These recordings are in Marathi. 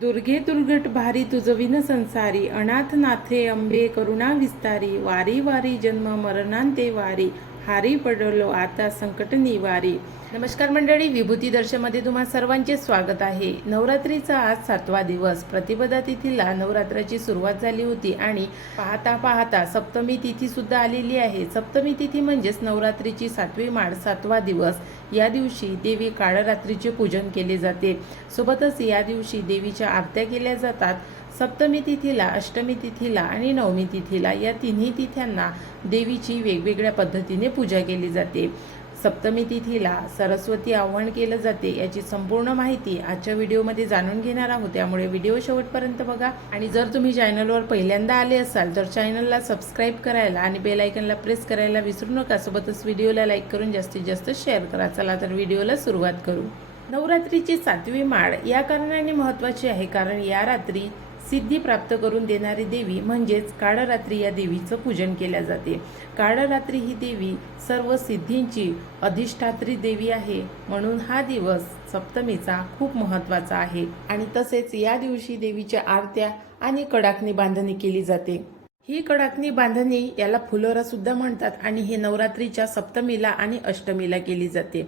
दुर्गे दुर्गट भारी तुझविन संसारी अनाथ नाथे अंबे करुणा विस्तारी वारी वारी जन्म मरणांते वारी. हारी पडलो आता संकट निवारी. नमस्कार मंडळी विभूती दर्शनमध्ये तुम्हा सर्वांचे स्वागत आहे. नवरात्रीचा आज सातवा दिवस. प्रतिपदा तिथीला नवरात्राची सुरुवात झाली होती आणि पाहता पाहता सप्तमी तिथी सुद्धा आलेली आहे. सप्तमी तिथी म्हणजेच नवरात्रीची सातवी माळ सातवा दिवस. या दिवशी देवी काळरात्रीचे पूजन केले जाते. सोबतच या दिवशी देवीच्या आरत्या केल्या जातात. सप्तमी तिथीला अष्टमी तिथीला आणि नवमी तिथीला या तिन्ही तिथ्यांना देवीची वेगवेगळ्या पद्धतीने पूजा केली जाते. सप्तमी तिथीला सरस्वती आव्हान केलं जाते याची संपूर्ण माहिती आजच्या व्हिडिओमध्ये जाणून घेणार आहोत. त्यामुळे व्हिडिओ शेवटपर्यंत बघा. आणि जर तुम्ही चॅनलवर पहिल्यांदा आले असाल तर चॅनलला सबस्क्राईब करायला आणि बेलायकनला प्रेस करायला विसरू नका. सोबतच व्हिडिओला लाईक करून जास्तीत जास्त शेअर करा. चला तर व्हिडिओला सुरुवात करू. नवरात्रीची सातवी माळ या कारणाने महत्त्वाची आहे. कारण या रात्री सिद्धी प्राप्त करून देणारी देवी म्हणजेच काळरात्री या देवीचं पूजन केल्या जाते. काळरात्री ही देवी सर्व सिद्धींची अधिष्ठात्री देवी आहे. म्हणून हा दिवस सप्तमीचा खूप महत्त्वाचा आहे आणि तसेच या दिवशी देवीच्या आरत्या आणि कडाकणी बांधणी केली जाते. ही कडाकणी बांधणी याला फुलोरा सुद्धा म्हणतात आणि हे नवरात्रीच्या सप्तमीला आणि अष्टमीला केली जाते.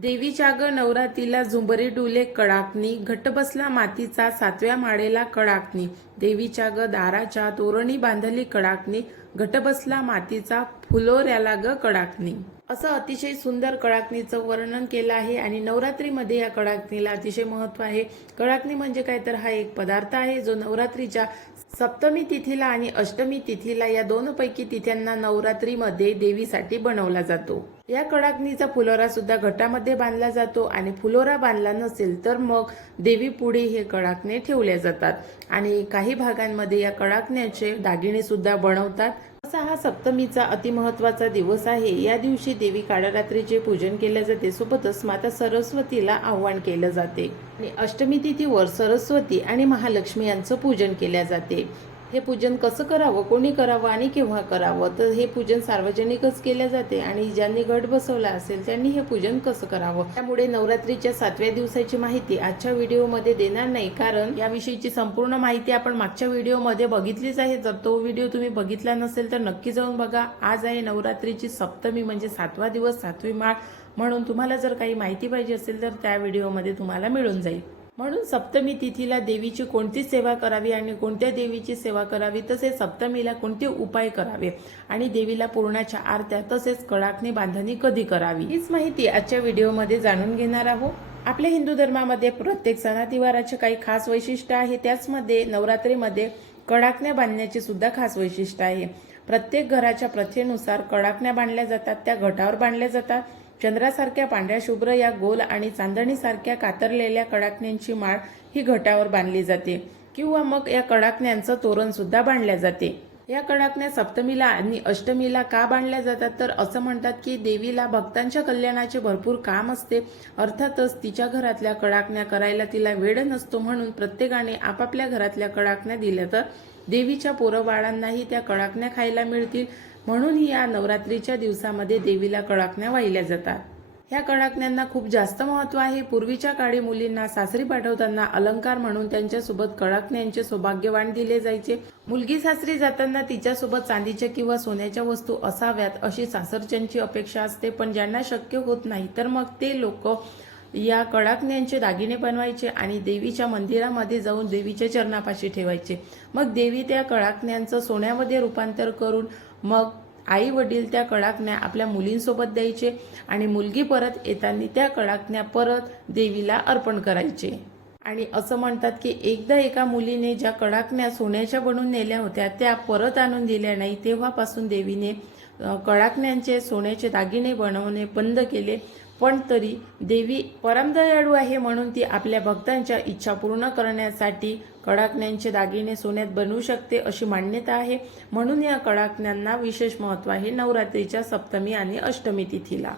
देवीच्या ग नवरातीला झुंबरी डुले कडाकणी घट बसला मातीचा सातव्या माळेला कडाकणी. देवीच्या ग दाराच्या तोरणी बांधली कडाकणी घट बसला मातीचा फुलोऱ्याला ग कडाकणी. असं अतिशय सुंदर कडाकणीचं वर्णन केलं आहे आणि नवरात्रीमध्ये या कडाकणीला अतिशय महत्त्व आहे. कडाकणी म्हणजे काय? तर हा एक पदार्थ आहे जो नवरात्रीच्या सप्तमी तिथीला आणि अष्टमी तिथीला या दोनपैकी तिथ्यांना नवरात्रीमध्ये देवीसाठी बनवला जातो. या कडाकणीचा फुलोरा सुद्धा घटामध्ये बांधला जातो आणि फुलोरा बांधला नसेल तर मग देवी पुढे हे कडाकणे ठेवल्या जातात. आणि काही भागांमध्ये या कडाकण्याचे दागिने सुद्धा बनवतात. असा हा सप्तमीचा अतिमहत्वाचा दिवस आहे. या दिवशी देवी काळरात्रीचे पूजन केले जाते. सोबतच माता सरस्वतीला आव्हान केलं जाते. आणि अष्टमी तिथीवर सरस्वती आणि महालक्ष्मी यांचं पूजन केले जाते. हे पूजन कसं करावं कोणी करावं आणि केव्हा करावं? तर हे पूजन सार्वजनिकच केले जाते आणि ज्यांनी गट बसवला असेल त्यांनी हे पूजन कसं करावं? त्यामुळे नवरात्रीच्या सातव्या दिवसाची माहिती आजच्या व्हिडिओमध्ये देणार नाही कारण याविषयीची संपूर्ण माहिती आपण मागच्या व्हिडिओमध्ये बघितलीच आहे. जर तो व्हिडिओ तुम्ही बघितला नसेल तर नक्की जाऊन बघा. आज आहे नवरात्रीची सप्तमी म्हणजे सातवा दिवस सातवी माळ. म्हणून तुम्हाला जर काही माहिती पाहिजे असेल तर त्या व्हिडिओमध्ये तुम्हाला मिळून जाईल. म्हणून सप्तमी तिथीला देवीची कोणती सेवा करावी आणि कोणत्या देवीची सेवा करावी तसेच सप्तमीला कोणते उपाय करावे आणि देवीला पूर्णाच्या आरत्या तसेच कडाकणी बांधणी कधी करावी हीच माहिती आजच्या व्हिडिओमध्ये जाणून घेणार आहोत. आपल्या हिंदू धर्मामध्ये प्रत्येक सणातिवाराचे काही खास वैशिष्ट्य आहे त्याचमध्ये नवरात्रीमध्ये कडाकण्या बांधण्याची सुद्धा खास वैशिष्ट्य आहे. प्रत्येक घराच्या प्रथेनुसार कडाकण्या बांधल्या जातात त्या घटावर बांधल्या जातात. चंद्रासारख्या पांढऱ्या शुभ्र या गोल आणि चांदणीसारख्या कातरलेल्या कडाकण्यांची माळ ही घटावर बांधली जाते किंवा मग या कडाकण्यांचं तोरण सुद्धा बांधल्या जाते. या कडाकण्या सप्तमीला आणि अष्टमीला का बांधल्या जातात? तर असं म्हणतात की देवीला भक्तांच्या कल्याणाचे भरपूर काम असते. अर्थातच तिच्या घरातल्या कडाकण्या करायला तिला वेळ नसतो म्हणून प्रत्येकाने आपापल्या घरातल्या कडाकण्या दिल्या तर देवीच्या पोरबाळांनाही त्या कडाकण्या खायला मिळतील. म्हणून या नवरात्रीच्या दिवसामध्ये देवीला कडाकण्या वाहिल्या जातात. ह्या कडाकण्यांना खूप जास्त महत्त्व आहे. पूर्वीच्या काळी मुलींना सासरी पाठवताना अलंकार म्हणून त्यांच्यासोबत कडाकण्यांचे सौभाग्यवान दिले जायचे. मुलगी सासरी जाताना तिच्यासोबत चांदीच्या किंवा सोन्याच्या वस्तू असाव्यात अशी सासरच्यांची अपेक्षा असते. पण ज्यांना शक्य होत नाही तर मग ते लोक या कडाकण्यांचे दागिने बनवायचे आणि देवीच्या मंदिरामध्ये जाऊन देवीच्या चरणापाशी ठेवायचे. मग देवी त्या कडाकण्यांचं सोन्यामध्ये रूपांतर करून मग आई वडील त्या कडाकण्या आपल्या मुलींसोबत द्यायचे आणि मुलगी परत येताना त्या कडाकण्या परत देवीला अर्पण करायचे. आणि असं म्हणतात की एकदा एका मुलीने ज्या कडाकण्या सोन्याच्या बनवून नेल्या होत्या त्या परत आणून दिल्या नाही तेव्हापासून देवीने कडाकण्यांचे सोन्याचे दागिने बनवणे बंद केले. पण तरी देवी परमदयाळू आहे म्हणून ती आपल्या भक्तांच्या इच्छा पूर्ण करण्यासाठी कडाकण्यांचे दागिने सोन्यात बनवू शकते अशी मान्यता आहे. म्हणून या कडाकण्यांना विशेष महत्त्व आहे नवरात्रीच्या सप्तमी आणि अष्टमी तिथीला.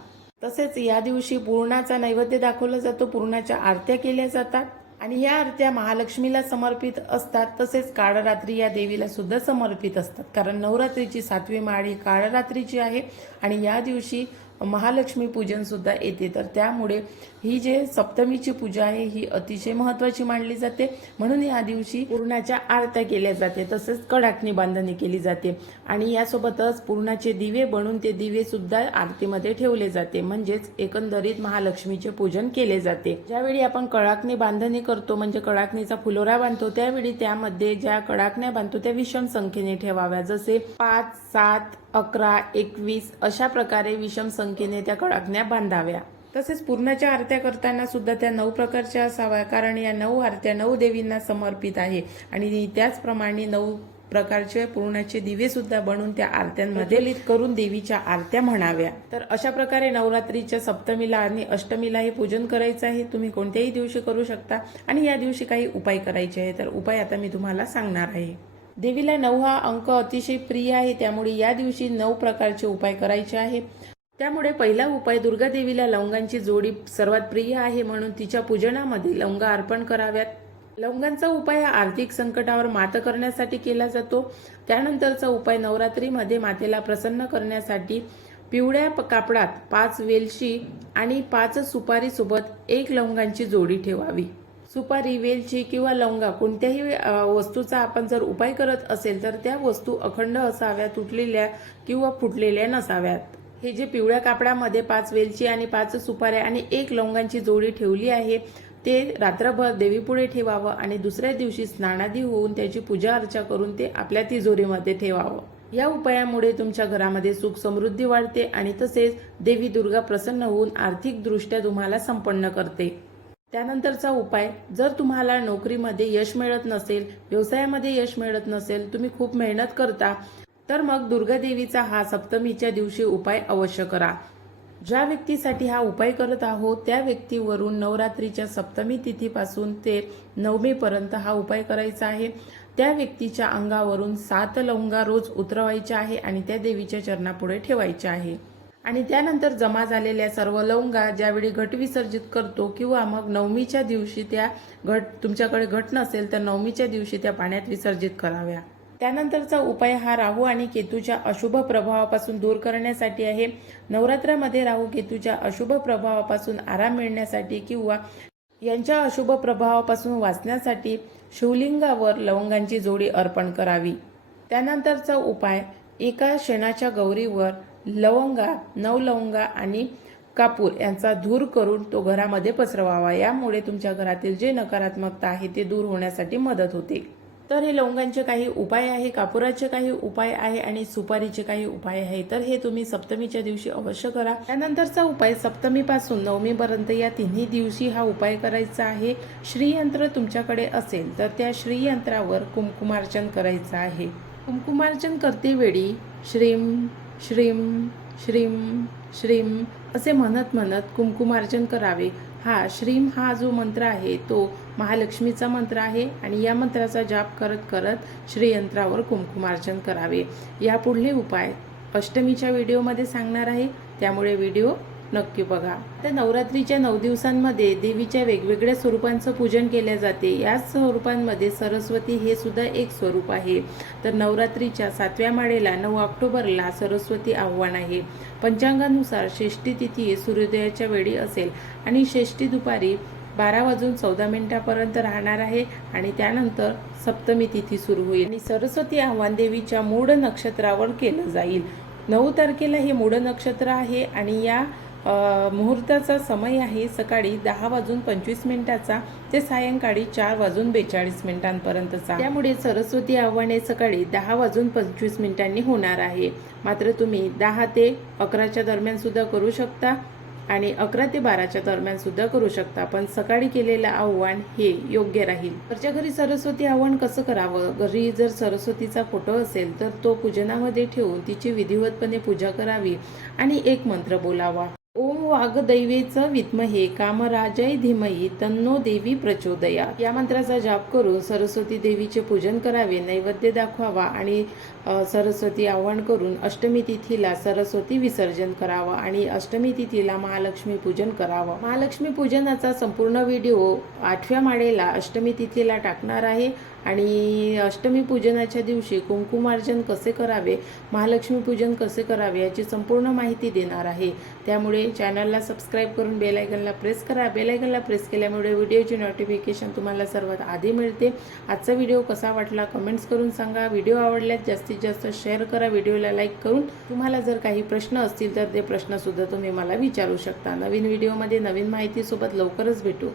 तसेच या दिवशी पूर्णाचा नैवेद्य दाखवला जातो. पूर्णाच्या आरत्या केल्या जातात. आणि या आरत्या महालक्ष्मीला समर्पित असतात. तसेच काळरात्री या देवीला सुद्धा समर्पित असतात. कारण नवरात्रीची सातवी माळी ही काळरात्रीची आहे. आणि या दिवशी महालक्ष्मी पूजनसुद्धा येते. तर त्यामुळे ही जे सप्तमीची पूजा आहे ही अतिशय महत्वाची मानली जाते. म्हणून या दिवशी पूर्णाच्या आरत्या केल्या जाते. तसेच कडाकणी बांधणी केली जाते. आणि यासोबतच पूर्णाचे दिवे बनून ते दिवेसुद्धा आरतीमध्ये ठेवले जाते. म्हणजेच एकंदरीत महालक्ष्मीचे पूजन केले जाते. ज्यावेळी आपण कडाकणी बांधणी करतो म्हणजे कडाकणीचा फुलोरा बांधतो त्यावेळी त्यामध्ये ज्या कडाकण्या बांधतो त्या विषम संख्येने ठेवाव्या. जसे पाच सात अकरा एकवीस अशा प्रकारे विषम संख्येने त्या कडाकण्या बांधाव्या. तसेच पूर्णाच्या आरत्या करताना सुद्धा त्या नऊ प्रकारच्या असाव्या कारण या नऊ आरत्या नऊ देवींना समर्पित आहे. आणि त्याचप्रमाणे नऊ प्रकारचे पूर्णाचे दिवे सुद्धा बनवून त्या आरत्यांमध्ये लित करून देवीच्या आरत्या म्हणाव्या. तर अशा प्रकारे नवरात्रीच्या सप्तमीला आणि अष्टमीला हे पूजन करायचं आहे. तुम्ही कोणत्याही दिवशी करू शकता. आणि या दिवशी काही उपाय करायचे आहे तर उपाय आता मी तुम्हाला सांगणार आहे. देवीला नऊ हा अंक अतिशय प्रिय आहे त्यामुळे या दिवशी नऊ प्रकारचे उपाय करायचे आहे. त्यामुळे पहिला उपाय दुर्गा देवीला लवंगांची जोडी सर्वात प्रिय आहे म्हणून तिच्या पूजनामध्ये लवंगा अर्पण कराव्यात. लवंगांचा उपाय हा आर्थिक संकटावर मात करण्यासाठी केला जातो. त्यानंतरचा उपाय नवरात्रीमध्ये मातेला प्रसन्न करण्यासाठी पिवळ्या प- कापडात पाच वेलशी आणि पाच सुपारी सोबत एक लवंगांची जोडी ठेवावी. सुपारी वेलची किंवा लवंगा कोणत्याही वस्तूचा आपण जर उपाय करत असेल तर त्या वस्तू अखंड असाव्या तुटलेल्या किंवा फुटलेल्या नसाव्यात. हे जे पिवळ्या कापडामध्ये पाच वेलची आणि पाच सुपाऱ्या आणि एक लवंगांची जोडी ठेवली आहे ते रात्रभर देवीपुढे ठेवावं आणि दुसऱ्या दिवशी स्नानादी होऊन त्याची पूजा अर्चा करून ते आपल्या तिजोरीमध्ये ठेवावं. या उपायामुळे तुमच्या घरामध्ये सुख समृद्धी वाढते आणि तसेच देवी दुर्गा प्रसन्न होऊन आर्थिकदृष्ट्या तुम्हाला संपन्न करते. त्यानंतरचा उपाय जर तुम्हाला नोकरीमध्ये यश मिळत नसेल व्यवसायामध्ये यश मिळत नसेल तुम्ही खूप मेहनत करता तर मग दुर्गादेवीचा हा सप्तमीच्या दिवशी उपाय अवश्य करा. ज्या व्यक्तीसाठी हा उपाय करत आहोत त्या व्यक्तीवरून नवरात्रीच्या सप्तमी तिथीपासून ते नवमीपर्यंत हा उपाय करायचा आहे. त्या व्यक्तीच्या अंगावरून सात लवंगा रोज उतरवायच्या आहे आणि त्या देवीच्या चरणापुढे ठेवायच्या आहे. आणि त्यानंतर जमा झालेल्या सर्व लवंगा ज्यावेळी घट विसर्जित करतो किंवा मग नवमीच्या दिवशी त्या घट तुमच्याकडे घट नसेल तर नवमीच्या दिवशी त्या पाण्यात विसर्जित कराव्या. त्यानंतरचा उपाय हा राहू आणि केतूच्या अशुभ प्रभावापासून दूर करण्यासाठी आहे. नवरात्रामध्ये राहू केतूच्या अशुभ प्रभावापासून आराम मिळण्यासाठी किंवा यांच्या अशुभ प्रभावापासून वाचण्यासाठी शिवलिंगावर लवंगांची जोडी अर्पण करावी. त्यानंतरचा उपाय एका शेणाच्या गौरीवर लवंगा नवलवंगा आणि कापूर यांचा धूर करून तो घरामध्ये पसरवावा. यामुळे तुमच्या घरातील जे नकारात्मकता आहे ते दूर होण्यासाठी मदत होते. तर हे लवंगांचे काही उपाय आहे कापुराचे काही उपाय आहे आणि सुपारीचे काही उपाय आहे. तर हे तुम्ही सप्तमीच्या दिवशी अवश्य करा. त्यानंतरचा उपाय सप्तमीपासून नवमीपर्यंत या तिन्ही दिवशी हा उपाय करायचा आहे. श्रीयंत्र तुमच्याकडे असेल तर त्या श्रीयंत्रावर कुमकुमार्चन करायचं आहे. कुमकुमार्चन करतेवेळी श्रीम श्रीम श्रीम श्रीम असे म्हणत म्हणत कुंकुमार्जन करावे. हा श्रीम हा जो मंत्र आहे तो महालक्ष्मीचा मंत्र आहे आणि या मंत्राचा जाप करत करत श्रीयंत्रावर कुंकुमार्जन करावे. या पुढले उपाय अष्टमीच्या व्हिडिओमध्ये सांगणार आहे. त्यामुळे व्हिडिओ नक्की बघा. तर नवरात्रीच्या नऊ दिवसांमध्ये देवीच्या वेगवेगळ्या स्वरूपांचं पूजन केले जाते. याच स्वरूपांमध्ये सरस्वती हे सुद्धा एक स्वरूप आहे. तर नवरात्रीच्या सातव्या माळेला नऊ ऑक्टोबरला सरस्वती आव्हान आहे. पंचांगानुसार षष्ठी तिथी सूर्योदयाच्या वेळी असेल आणि षष्ठी दुपारी बारा वाजून चौदा मिनिटापर्यंत राहणार आहे आणि त्यानंतर सप्तमी तिथी सुरू होईल. आणि सरस्वती आव्हान देवीच्या मूळ नक्षत्रावर केलं जाईल. नऊ तारखेला हे मूळ नक्षत्र आहे आणि या मुहूर्ताचा समय आहे सकाळी दहा वाजून पंचवीस मिनिटाचा ते सायंकाळी चार वाजून बेचाळीस मिनिटांपर्यंतचा. त्यामुळे सरस्वती आव्हाने सकाळी दहा वाजून पंचवीस मिनिटांनी होणार आहे. मात्र तुम्ही दहा ते अकराच्या दरम्यान सुद्धा करू शकता आणि अकरा ते बाराच्या दरम्यान सुद्धा करू शकता पण सकाळी केलेलं आव्हान हे योग्य राहील. घरच्या घरी सरस्वती आव्हान कसं करावं? घरी जर सरस्वतीचा फोटो असेल तर तो पूजनामध्ये ठेवून तिची विधिवतपणे पूजा करावी आणि एक मंत्र बोलावा. ओम वागदैवेच विद्महे कामराजय धीमही तन्नो देवी प्रचोदया. या मंत्राचा जाप करून सरस्वती देवीचे पूजन करावे नैवेद्य दाखवावा आणि सरस्वती आवाहन करून अष्टमी तिथीला सरस्वती विसर्जन करावं आणि अष्टमी तिथीला महालक्ष्मी पूजन करावं. महालक्ष्मी पूजनाचा संपूर्ण व्हिडिओ आठव्या माळेला अष्टमी तिथीला टाकणार आहे. आणि अष्टमी पूजनाच्या दिवशी कुंकुमार्जन कसे करावे महालक्ष्मी पूजन कसे करावे याची संपूर्ण माहिती देणार आहे. त्यामुळे चॅनलला सबस्क्राईब करून बेलायकनला प्रेस करा. बेलायकनला प्रेस केल्यामुळे व्हिडिओची नोटिफिकेशन तुम्हाला सर्वात आधी मिळते. आजचा व्हिडिओ कसा वाटला कमेंट्स करून सांगा. व्हिडिओ आवडल्यास जास्तीत जास्त शेअर करा. व्हिडिओला लाईक करून तुम्हाला जर काही प्रश्न असतील तर ते प्रश्नसुद्धा तुम्ही मला विचारू शकता. नवीन व्हिडिओमध्ये नवीन माहितीसोबत लवकरच भेटू.